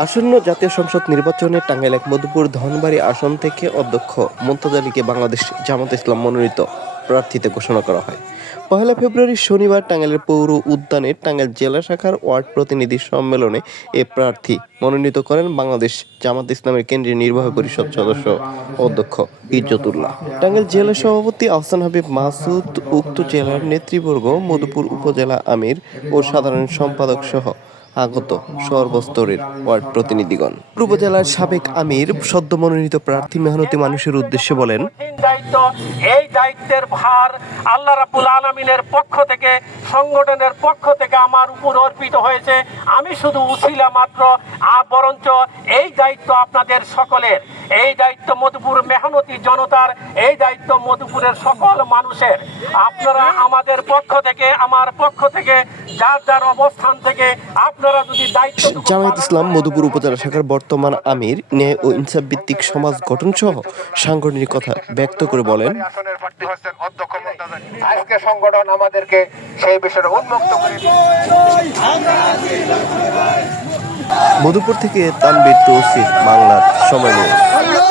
আসন্ন জাতীয় সংসদ নির্বাচনে টাঙ্গাইল এক মধুপুর ধনবাড়ী আসন থেকে অধ্যক্ষ মুনতাজা আলীকে বাংলাদেশ জামাত ইসলাম মনোনীত প্রার্থীতে ঘোষণা করা হয়। পহেলা ফেব্রুয়ারি শনিবার টাঙ্গাইলের পৌর উদ্যানে টাঙ্গাইল জেলা শাখার ওয়ার্ড প্রতিনিধি সম্মেলনে এ প্রার্থী মনোনীত করেন বাংলাদেশ জামাত ইসলামের কেন্দ্রীয় নির্বাহী পরিষদ সদস্য অধ্যক্ষ ইজ্জতুল্লাহ। টাঙ্গাইল জেলা সভাপতি আহসান হাবিব মাসুদ, উক্ত জেলার নেতৃবর্গ, মধুপুর উপজেলা আমির ও সাধারণ সম্পাদক সহ আগত সর্বস্তরের ওয়ার্ড প্রতিনিধিগণ। উপজেলার সাবেক আমির সদ্য মনোনীত প্রার্থী মেহনতি মানুষের উদ্দেশ্যে বলেন, এই দায়িত্বের ভার আল্লাহ রাব্বুল আলামিনের পক্ষ থেকে, সংগঠনের পক্ষ থেকে আমার উপর অর্পিত হয়েছে। আমি শুধু উছিলা মাত্র, বরঞ্চ এই দায়িত্ব আপনাদের সকলের, এই দায়িত্ব মধুপুর মেহনতি জনতার, এই দায়িত্ব মধুপুরের সকল মানুষের। আপনারা আমাদের পক্ষ থেকে, আমার পক্ষ থেকে, যার যার অবস্থান থেকে আপনারা যদি দায়িত্ব। জামায়াত ইসলাম মধুপুর উপজেলা শাখার বর্তমান আমির ন্যায় ও ইনসাফ ভিত্তিক সমাজ গঠন সহ সাংগঠনিক কথা ব্যক্ত করে বলেন, আজকে সংগঠন আমাদেরকে সেই বিষয়ে উন্মুক্ত করে। মধুপুর থেকে তানভীর তৌসিফ, বাংলার সময় নিউজ।